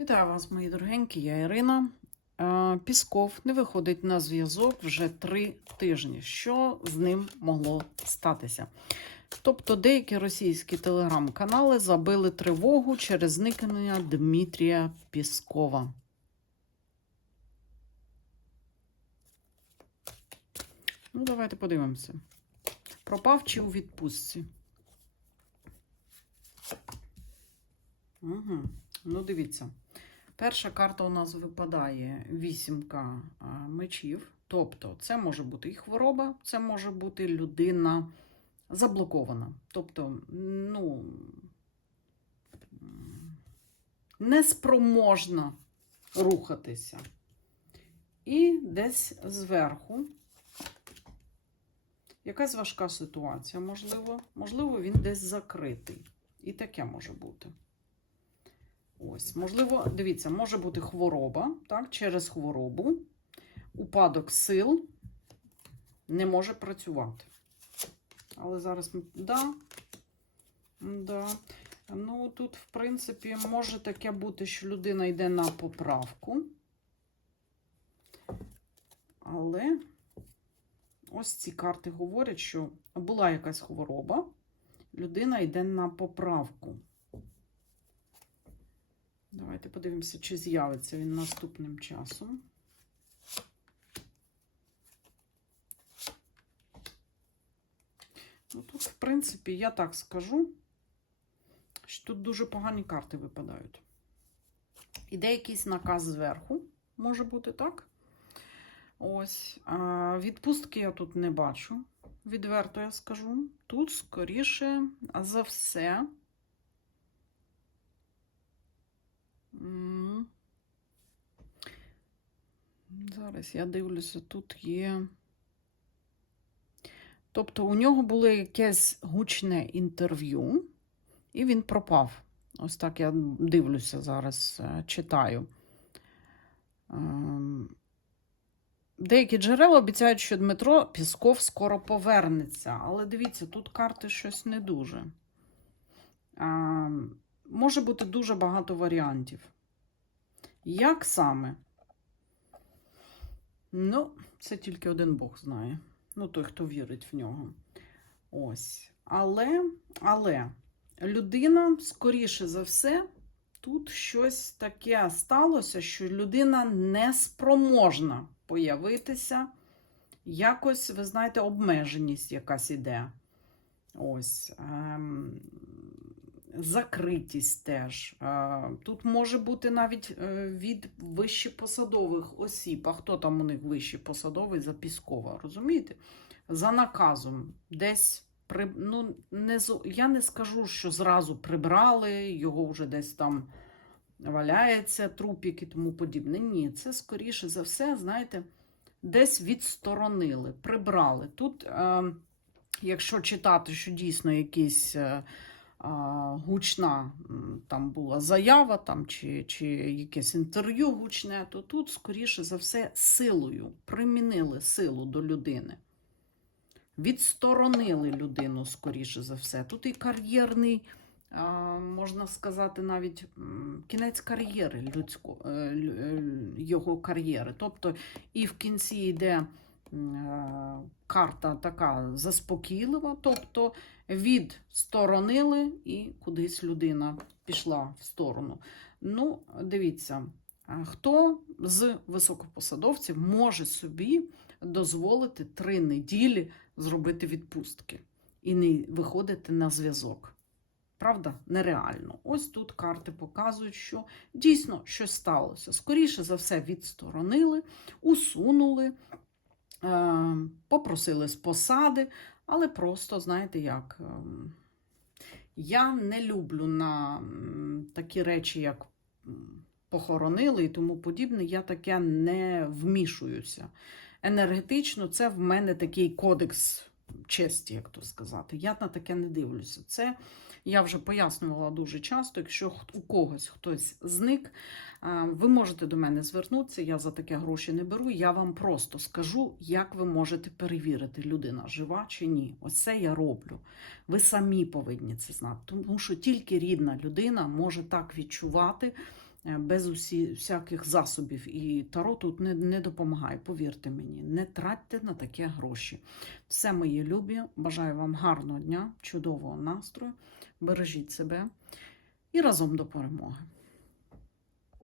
Вітаю вас, мої дорогенькі, я Ірина. Е, Пісков не виходить на зв'язок вже три тижні. Що з ним могло статися? Тобто деякі російські телеграм-канали забили тривогу через зникнення Дмитрія Піскова. Ну, давайте подивимося. Пропав чи у відпустці? Угу. Ну, дивіться. Перша карта у нас випадає вісімка мечів. Тобто, це може бути і хвороба, це може бути людина заблокована. Тобто, ну, неспроможна рухатися. І десь зверху якась важка ситуація, можливо, можливо, він десь закритий. І таке може бути. Ось, можливо, дивіться, може бути хвороба, так, через хворобу, упадок сил не може працювати. Але зараз, да, да. Ну, тут, в принципі, може таке бути, що людина йде на поправку. Але ось ці карти говорять, що була якась хвороба, людина йде на поправку. Давайте подивимося, чи з'явиться він наступним часом. Ну, тут, в принципі, я так скажу, що тут дуже погані карти випадають. Іде якийсь наказ зверху, може бути так. Ось. А відпустки я тут не бачу. Відверто я скажу. Тут, скоріше за все. Зараз я дивлюся, тут є. Тобто у нього було якесь гучне інтерв'ю, і він пропав. Ось так я дивлюся зараз, е, читаю. Ем, Деякі джерела обіцяють, що Дмитро Пісков скоро повернеться. Але дивіться, тут карти щось не дуже. Ем, Може бути дуже багато варіантів. Як саме? Ну, це тільки один Бог знає. Ну, той, хто вірить в нього. Ось. Але, але людина, скоріше за все, тут щось таке сталося, що людина не спроможна появитися. Якось, ви знаєте, обмеженість якась іде. Ось. Ем, закритість теж. Тут може бути навіть е, від вищепосадових осіб. А хто там у них вищий посадовий за Піскова, розумієте? За наказом. Десь при, ну, не, я не скажу, що зразу прибрали, його вже десь там валяється, трупік і тому подібне. Ні, це скоріше за все, знаєте, десь відсторонили, прибрали. Тут, е, якщо читати, що дійсно якісь. Е, гучна там була заява там, чи, чи якесь інтерв'ю гучне, то тут, скоріше за все, силою примінили силу до людини. Відсторонили людину, скоріше за все. Тут і кар'єрний, можна сказати, навіть кінець кар'єри людсько, е, е, його кар'єри. Тобто і в кінці йде карта така заспокійлива, тобто відсторонили і кудись людина пішла в сторону. Ну, дивіться, хто з високопосадовців може собі дозволити три неділі зробити відпустки і не виходити на зв'язок? Правда, нереально. Ось тут карти показують, що дійсно щось сталося. Скоріше за все, відсторонили, усунули, е, попросили з посади, але просто, знаєте як, ем, я не люблю на такі речі, як похоронили і тому подібне, я таке не вмішуюся. Енергетично, це в мене такий кодекс честі, як то сказати. Я на таке не дивлюся. Це я вже пояснювала дуже часто. Якщо у когось хтось зник, ви можете до мене звернутися. Я за таке гроші не беру. Я вам просто скажу, як ви можете перевірити, людина жива чи ні. Ось це я роблю. Ви самі повинні це знати, тому що тільки рідна людина може так відчувати. Е, без усі, всяких засобів. І таро тут не, не допомагає, повірте мені, не тратьте на таке гроші. Все, мої любі, бажаю вам гарного дня, чудового настрою, бережіть себе і разом до перемоги.